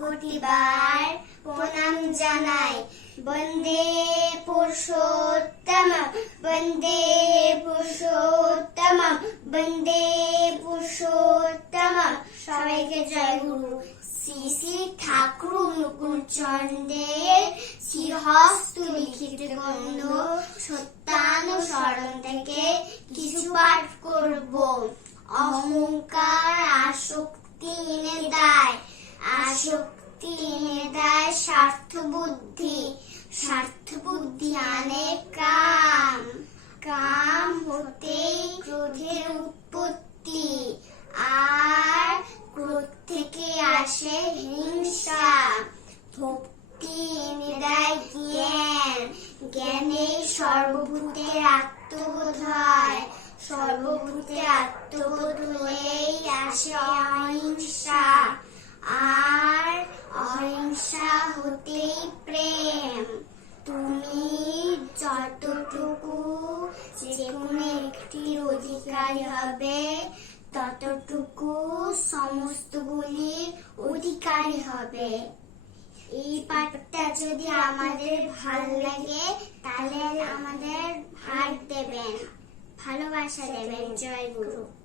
কোটিবার প্রণাম জানাই। বন্দে পুরুষোত্তম বন্দে পুরুষোত্তম বন্দে পুরুষোত্তম সবাইকে জয় গুরু। শ্রী শ্রী ঠাকুর মুকুল চন্দ্রের শ্রীহস্ত লিখিত গ্রন্থ সত্যানুসরণ থেকে কিছু পাঠ করব। অহংকার আসক্তি এনে দেয়। আসক্তি এনে দেয় স্বার্থ বুদ্ধি স্বার্থ বুদ্ধি আনে কাম। কাম হতেই ক্রোধের উৎপত্তি। আর ক্রোধ থেকে আসে হিংসা। ভক্তি এনে দেয় জ্ঞান। জ্ঞানে সর্বভূতের আত্মবোধ হয়। সর্বভূতের আত্মবোধ হয়েই আসে অহিংসা। আর অহিংসা হতেই প্রেম। তুমি যতটুকু যে কোনো একটির অধিকারী হবে, ততটুকু সমস্তগুলির অধিকারী হবে। এই পাঠটা যদি আমাদের ভালো লাগে, তাহলে আমাদের ভাগ দেবেন। ভালোবাসা দেবেন। জয় গুরু।